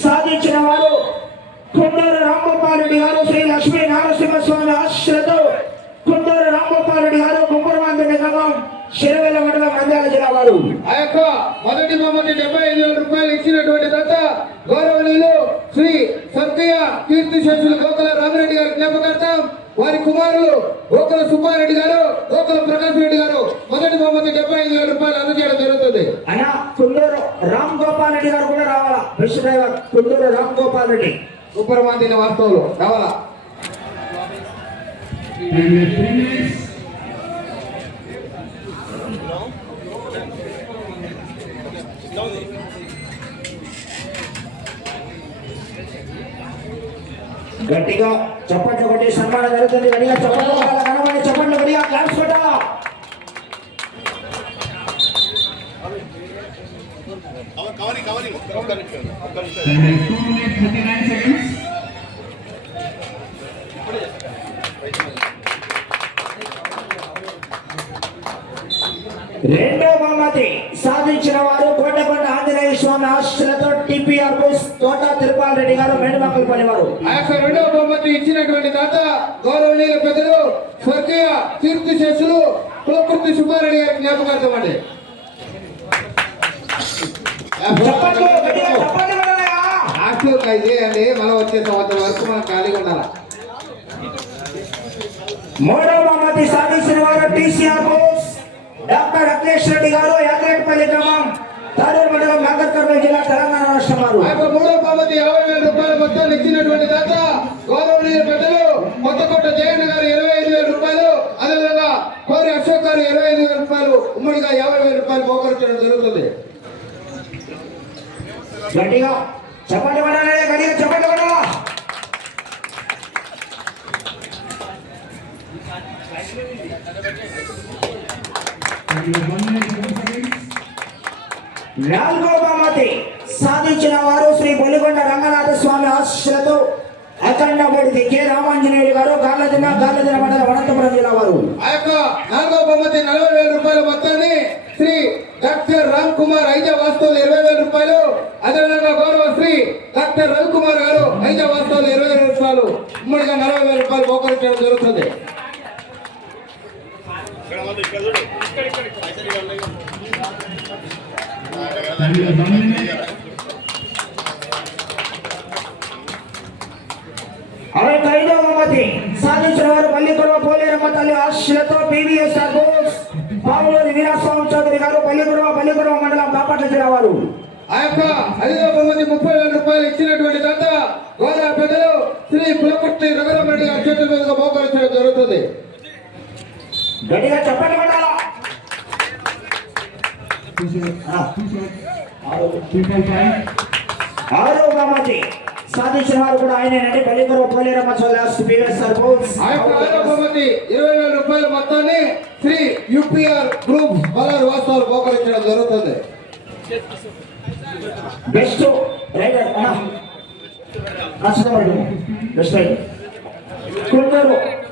సాధించిన వారు కొండూరు రామగోపాలరెడ్డి గారు శ్రీ లక్ష్మీ నారసింహస్వామి ఆశ్రతో కొండూరు రామగోపాలరెడ్డి గారు గుమ్మరమాంతి నిగమం శిరవేల మండలం నంద్యాల జిల్లా వారు. ఆ యొక్క మొదటి బహుమతి డెబ్బై ఐదు వేల రూపాయలు ఇచ్చినటువంటి దత్త గౌరవనీయులు శ్రీ స్వర్గీయ కీర్తి శేషులు గోకుల రామిరెడ్డి గారి జ్ఞాపకార్థం వారి కుమారులు గోకుల సుబ్బారెడ్డి గారు గోకుల ప్రకాష్ రెడ్డి గారు మొదటి బహుమతి డెబ్బై ఐదు వేల రూపాయలు అందజేయడం జరుగుతుంది అన్న కుందూరు రామ్ గోపాల్ రెడ్డి గారు కృష్ణదేవ కుందూరు రామ్ గోపాల్ రెడ్డి ఉప్పరమాందిన వాస్తవులు. రావాలా గట్టిగా చప్పట్లు కొట్టి సన్మానం జరుగుతుంది. గట్టిగా చప్పట్లు కొట్టాలా కనబడి చప్పట్లు గట్టిగా క్లాస్ కొట్టాలా? రెండో బహుమతి సాధించిన వారు కోటకొండ ఆంజనేయ స్వామి ఆశలతో టిపిఆర్ బోస్ తోట తిరుపాల్ రెడ్డి గారు మేడమక్కలపల్లి వారు. ఆ యొక్క రెండవ బహుమతి ఇచ్చినటువంటి దాత గౌరవనీయుల పెద్దలు స్వర్గీయ కీర్తి శేషులు కులకృతి సుబ్బారెడ్డి గారి జ్ఞాపకార్థం అండి. హాస్టల్ అయితే అండి మనం వచ్చే సంవత్సరం వరకు మనం ఖాళీగా ఉండాలి? మూడో బహుమతి సాధించిన వారు టీసీఆర్ బోస్ డాక్టర్ అఖిలేష్ రెడ్డి గారు యాదరెడ్డిపల్లి గ్రామం తాడూరు మండలం నాగర్ కర్నూలు జిల్లా తెలంగాణ రాష్ట్రం వారు. ఆ యొక్క మూడో బహుమతి యాభై వేల రూపాయల మొత్తాన్ని ఇచ్చినటువంటి దాత గౌరవనీయుల పెద్దలు కొత్తకోట జయన్న గారు ఇరవై ఐదు వేల రూపాయలు అదేవిధంగా కోరి అశోక్ గారు ఇరవై ఐదు వేల రూపాయలు ఉమ్మడిగా యాభై వేల రూపాయలు పోగొట్టడం జరుగుతుంది. గట్టిగా చప్పట్లు కొట్టాలి గట్టిగా చప్పట్లు కొట్టాలా నాలుగో బహుమతి సాధించిన వారు శ్రీ బొలిగొండ రంగనాథ స్వామి ఆశీస్సులతో అఖండ బడిది కె రామాంజనేయులు గారు గార్లదిన గార్లదిన మండల అనంతపురం జిల్లా వారు. ఆ యొక్క నాలుగో బహుమతి నలభై వేల రూపాయల మొత్తాన్ని శ్రీ డాక్టర్ రామ్ కుమార్ ఐజా వాస్తవులు ఇరవై వేల రూపాయలు డాక్టర్ రవికుమార్ గారు ఐజా వాస్తవులు ఇరవై వేల రూపాయలు ఉమ్మడిగా నలభై వేల రూపాయలు పోగొట్టడం జరుగుతుంది. అరవై ఐదో బహుమతి. సాధించిన వారు పల్లికొడవ పోలేరమ్మ తల్లి ఆశలతో పీవీఎస్ బోస్ పావులూరి వీరాస్వామి చౌదరి గారు పల్లికొడవ పల్లికొడవ మండలం బాపట్ల జిల్లా వారు. ఆ యొక్క ఐదో బహుమతి ముప్పై వేల రూపాయలు ఇచ్చినటువంటి దంత గోదావరి పెద్దలు శ్రీ పులపర్తి రఘురామరెడ్డి గారి చేతుల మీదుగా పోగొట్టడం జరుగుతుంది. గట్టిగా చెప్పండి. ఆరో కూడా ఆయనేనండి పల్లికొడవ పోలేరమ్మ ఇరవై వేల రూపాయల మొత్తాన్ని శ్రీ యూపీఆర్ గ్రూప్ బలారు వాస్తవాలు పోగొట్టడం జరుగుతుంది. ಬೆಸ್ಟ್ ರೈಡರ್ ಅಣ್ಣ ಬೆಸ್ಟ್ ರೈಡರ್